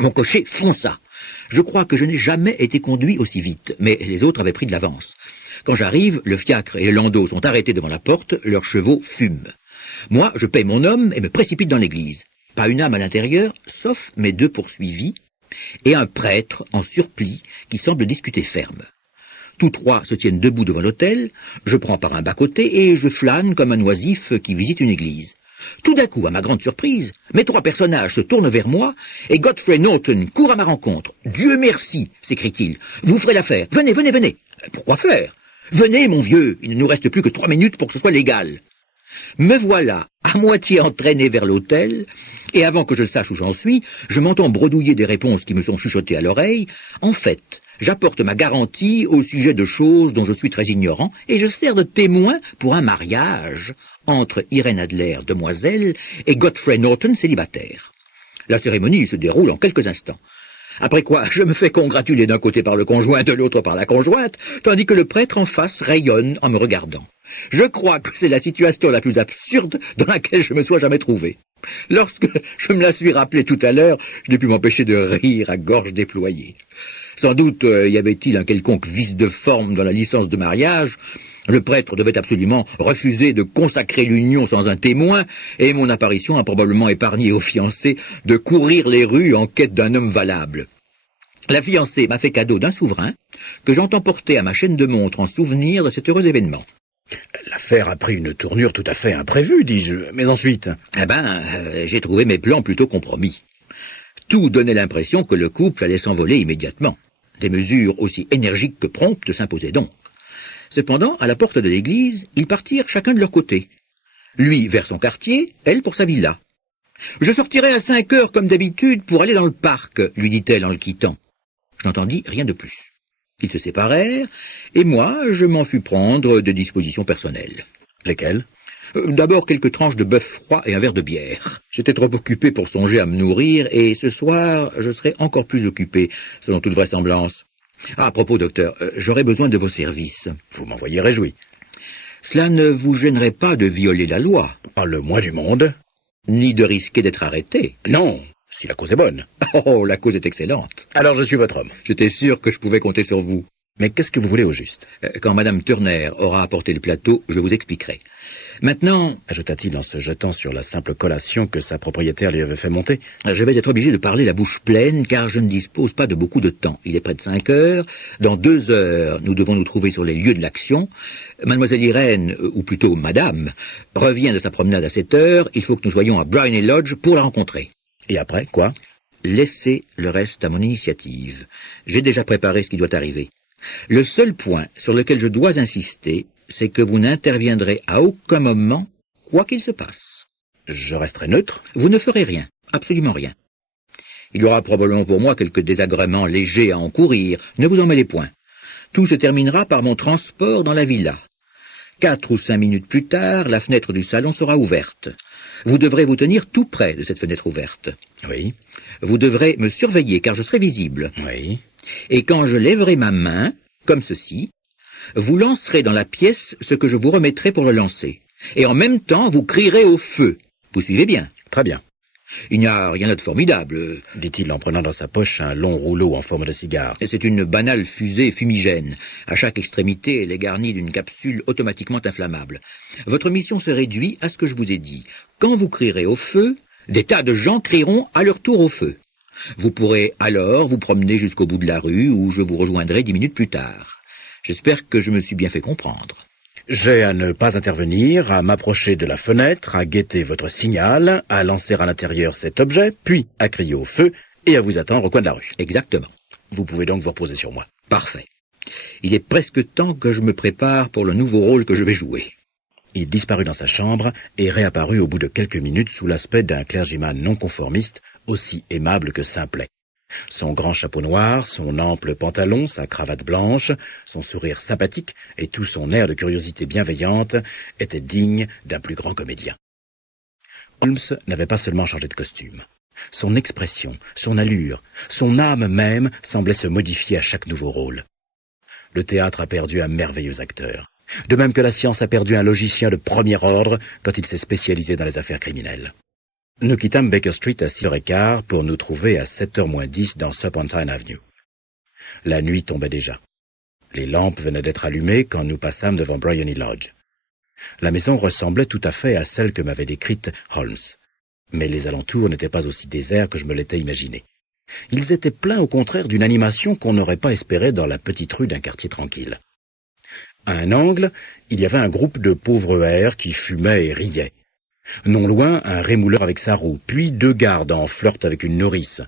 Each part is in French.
Mon cocher fonça. Je crois que je n'ai jamais été conduit aussi vite, mais les autres avaient pris de l'avance. Quand j'arrive, le fiacre et le landau sont arrêtés devant la porte, leurs chevaux fument. Moi, je paye mon homme et me précipite dans l'église. Pas une âme à l'intérieur, sauf mes 2 poursuivis, et un prêtre en surplis qui semble discuter ferme. Tous 3 se tiennent debout devant l'autel, je prends par un bas-côté et je flâne comme un oisif qui visite une église. Tout d'un coup, à ma grande surprise, mes 3 personnages se tournent vers moi et Godfrey Norton court à ma rencontre. « Dieu merci !» s'écrie-t-il. « Vous ferez l'affaire. Venez, venez, venez !»« Pourquoi faire ?»« Venez, mon vieux, il ne nous reste plus que 3 minutes pour que ce soit légal. » Me voilà à moitié entraîné vers l'autel, et avant que je sache où j'en suis, je m'entends bredouiller des réponses qui me sont chuchotées à l'oreille. En fait, j'apporte ma garantie au sujet de choses dont je suis très ignorant, et je sers de témoin pour un mariage entre Irène Adler, demoiselle, et Godfrey Norton, célibataire. La cérémonie se déroule en quelques instants. Après quoi, je me fais congratuler d'un côté par le conjoint, de l'autre par la conjointe, tandis que le prêtre en face rayonne en me regardant. Je crois que c'est la situation la plus absurde dans laquelle je me sois jamais trouvé. Lorsque je me la suis rappelée tout à l'heure, je n'ai pu m'empêcher de rire à gorge déployée. Sans doute y avait-il un quelconque vice de forme dans la licence de mariage. Le prêtre devait absolument refuser de consacrer l'union sans un témoin, et mon apparition a probablement épargné aux fiancés de courir les rues en quête d'un homme valable. La fiancée m'a fait cadeau d'un souverain que j'entends porter à ma chaîne de montre en souvenir de cet heureux événement. L'affaire a pris une tournure tout à fait imprévue, dis-je, mais ensuite... J'ai trouvé mes plans plutôt compromis. Tout donnait l'impression que le couple allait s'envoler immédiatement. Des mesures aussi énergiques que promptes s'imposaient donc. Cependant, à la porte de l'église, ils partirent chacun de leur côté. Lui vers son quartier, elle pour sa villa. « Je sortirai à 5 heures comme d'habitude pour aller dans le parc, » lui dit-elle en le quittant. Je n'entendis rien de plus. Ils se séparèrent, et moi, je m'en fus prendre de dispositions personnelles. Lesquelles ? D'abord quelques tranches de bœuf froid et un verre de bière. J'étais trop occupé pour songer à me nourrir, et ce soir, je serai encore plus occupé, selon toute vraisemblance. À propos, docteur, j'aurais besoin de vos services. Vous m'en voyez réjoui. Cela ne vous gênerait pas de violer la loi? Pas le moins du monde. Ni de risquer d'être arrêté? Non, si la cause est bonne. Oh, la cause est excellente. Alors je suis votre homme. J'étais sûr que je pouvais compter sur vous. Mais qu'est-ce que vous voulez au juste? Quand Madame Turner aura apporté le plateau, je vous expliquerai. Maintenant, ajouta-t-il en se jetant sur la simple collation que sa propriétaire lui avait fait monter, je vais être obligé de parler la bouche pleine, car je ne dispose pas de beaucoup de temps. Il est près de 5 heures. Dans 2 heures, nous devons nous trouver sur les lieux de l'action. Mademoiselle Irène, ou plutôt Madame, revient de sa promenade à 7 heures. Il faut que nous soyons à Briony Lodge pour la rencontrer. Et après, quoi? Laissez le reste à mon initiative. J'ai déjà préparé ce qui doit arriver. Le seul point sur lequel je dois insister, c'est que vous n'interviendrez à aucun moment, quoi qu'il se passe. Je resterai neutre? Vous ne ferez rien, absolument rien. Il y aura probablement pour moi quelques désagréments légers à encourir, ne vous en mêlez point. Tout se terminera par mon transport dans la villa. 4 ou 5 minutes plus tard, la fenêtre du salon sera ouverte. Vous devrez vous tenir tout près de cette fenêtre ouverte. Oui. Vous devrez me surveiller, car je serai visible. Oui. Et quand je lèverai ma main, comme ceci, vous lancerez dans la pièce ce que je vous remettrai pour le lancer. Et en même temps, vous crierez au feu. Vous suivez bien? Très bien. Il n'y a rien là de formidable, dit-il en prenant dans sa poche un long rouleau en forme de cigare. C'est une banale fusée fumigène. À chaque extrémité, elle est garnie d'une capsule automatiquement inflammable. Votre mission se réduit à ce que je vous ai dit. Quand vous crierez au feu, des tas de gens crieront à leur tour au feu. Vous pourrez alors vous promener jusqu'au bout de la rue où je vous rejoindrai 10 minutes plus tard. J'espère que je me suis bien fait comprendre. J'ai à ne pas intervenir, à m'approcher de la fenêtre, à guetter votre signal, à lancer à l'intérieur cet objet, puis à crier au feu et à vous attendre au coin de la rue. Exactement. Vous pouvez donc vous reposer sur moi. Parfait. Il est presque temps que je me prépare pour le nouveau rôle que je vais jouer. Il disparut dans sa chambre et réapparut au bout de quelques minutes sous l'aspect d'un clergyman non conformiste, aussi aimable que simplet. Son grand chapeau noir, son ample pantalon, sa cravate blanche, son sourire sympathique et tout son air de curiosité bienveillante étaient dignes d'un plus grand comédien. Holmes n'avait pas seulement changé de costume. Son expression, son allure, son âme même semblaient se modifier à chaque nouveau rôle. Le théâtre a perdu un merveilleux acteur, de même que la science a perdu un logicien de premier ordre quand il s'est spécialisé dans les affaires criminelles. Nous quittâmes Baker Street à 6h15 pour nous trouver à 7h moins 10 dans Serpentine Avenue. La nuit tombait déjà. Les lampes venaient d'être allumées quand nous passâmes devant Briony Lodge. La maison ressemblait tout à fait à celle que m'avait décrite Holmes. Mais les alentours n'étaient pas aussi déserts que je me l'étais imaginé. Ils étaient pleins au contraire d'une animation qu'on n'aurait pas espérée dans la petite rue d'un quartier tranquille. À un angle, il y avait un groupe de pauvres hères qui fumaient et riaient. Non loin, un rémouleur avec sa roue, puis 2 gardes en flirt avec une nourrice.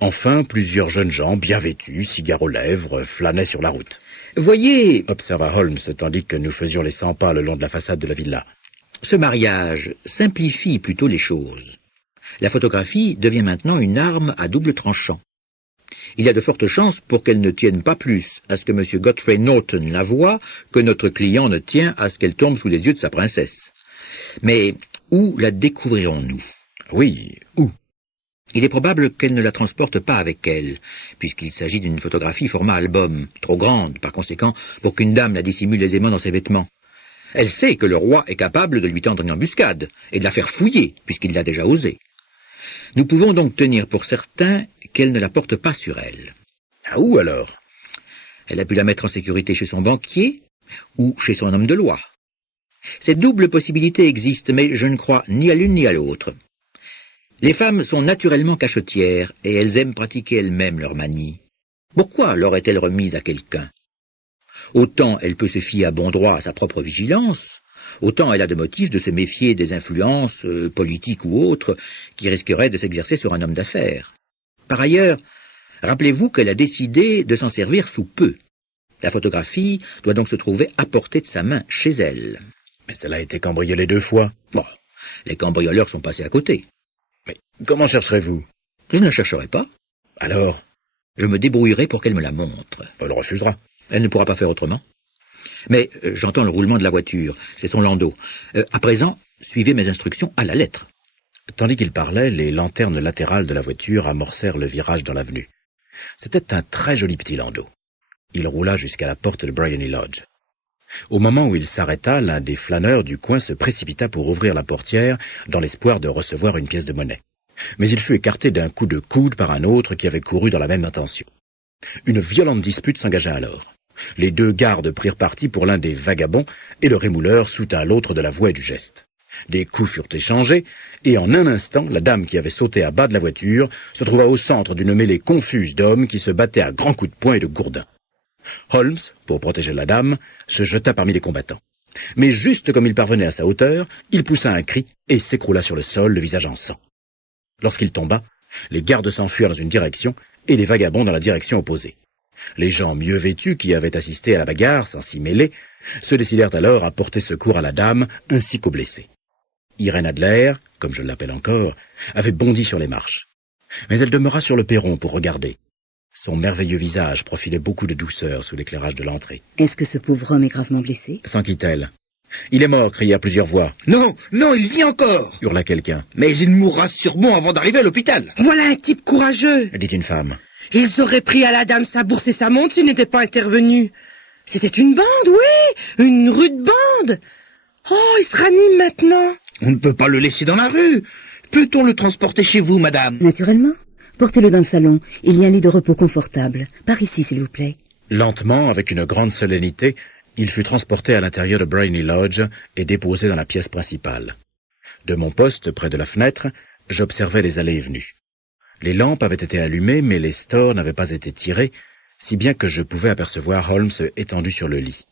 Enfin, plusieurs jeunes gens bien vêtus, cigares aux lèvres, flânaient sur la route. « Voyez, observa Holmes, tandis que nous faisions les 100 pas le long de la façade de la villa. Ce mariage simplifie plutôt les choses. La photographie devient maintenant une arme à double tranchant. Il y a de fortes chances pour qu'elle ne tienne pas plus à ce que M. Godfrey Norton la voie que notre client ne tient à ce qu'elle tombe sous les yeux de sa princesse. Mais où la découvrirons-nous? Oui, où? Il est probable qu'elle ne la transporte pas avec elle, puisqu'il s'agit d'une photographie format album, trop grande, par conséquent, pour qu'une dame la dissimule aisément dans ses vêtements. Elle sait que le roi est capable de lui tendre une embuscade, et de la faire fouiller, puisqu'il l'a déjà osé. Nous pouvons donc tenir pour certain qu'elle ne la porte pas sur elle. À où alors? Elle a pu la mettre en sécurité chez son banquier, ou chez son homme de loi. Cette double possibilité existe, mais je ne crois ni à l'une ni à l'autre. Les femmes sont naturellement cachetières, et elles aiment pratiquer elles-mêmes leur manie. Pourquoi l'aurait-elle remise à quelqu'un? Autant elle peut se fier à bon droit à sa propre vigilance, autant elle a de motifs de se méfier des influences, politiques ou autres, qui risqueraient de s'exercer sur un homme d'affaires. Par ailleurs, rappelez-vous qu'elle a décidé de s'en servir sous peu. La photographie doit donc se trouver à portée de sa main, chez elle. Mais cela a été cambriolé 2 fois. Bon, les cambrioleurs sont passés à côté. Mais comment chercherez-vous? Je ne la chercherai pas. Alors? Je me débrouillerai pour qu'elle me la montre. Elle refusera. Elle ne pourra pas faire autrement. Mais j'entends le roulement de la voiture, c'est son landau. À présent, suivez mes instructions à la lettre. Tandis qu'il parlait, les lanternes latérales de la voiture amorcèrent le virage dans l'avenue. C'était un très joli petit landau. Il roula jusqu'à la porte de Briony Lodge. Au moment où il s'arrêta, l'un des flâneurs du coin se précipita pour ouvrir la portière, dans l'espoir de recevoir une pièce de monnaie. Mais il fut écarté d'un coup de coude par un autre qui avait couru dans la même intention. Une violente dispute s'engagea alors. Les 2 gardes prirent parti pour l'un des vagabonds, et le rémouleur soutint l'autre de la voix et du geste. Des coups furent échangés, et en un instant, la dame qui avait sauté à bas de la voiture se trouva au centre d'une mêlée confuse d'hommes qui se battaient à grands coups de poing et de gourdins. Holmes, pour protéger la dame, se jeta parmi les combattants. Mais juste comme il parvenait à sa hauteur, il poussa un cri et s'écroula sur le sol, le visage en sang. Lorsqu'il tomba, les gardes s'enfuirent dans une direction et les vagabonds dans la direction opposée. Les gens mieux vêtus qui avaient assisté à la bagarre, sans s'y mêler, se décidèrent alors à porter secours à la dame ainsi qu'aux blessés. Irène Adler, comme je l'appelle encore, avait bondi sur les marches. Mais elle demeura sur le perron pour regarder. Son merveilleux visage profilait beaucoup de douceur sous l'éclairage de l'entrée. « Est-ce que ce pauvre homme est gravement blessé ?» S'enquit-elle. « Il est mort !» cria plusieurs voix. « Non, non, il vit encore !» hurla quelqu'un. « Mais il mourra sûrement avant d'arriver à l'hôpital !» « Voilà un type courageux !» dit une femme. « Ils auraient pris à la dame sa bourse et sa montre s'il n'était pas intervenu. C'était une bande, oui, une rude bande. Oh, il se ranime maintenant. » « On ne peut pas le laisser dans la rue. Peut-on le transporter chez vous, madame ?»« Naturellement. Portez-le dans le salon. Il y a un lit de repos confortable. Par ici, s'il vous plaît. » Lentement, avec une grande solennité, il fut transporté à l'intérieur de Briony Lodge et déposé dans la pièce principale. De mon poste, près de la fenêtre, j'observais les allées et venues. Les lampes avaient été allumées, mais les stores n'avaient pas été tirés, si bien que je pouvais apercevoir Holmes étendu sur le lit.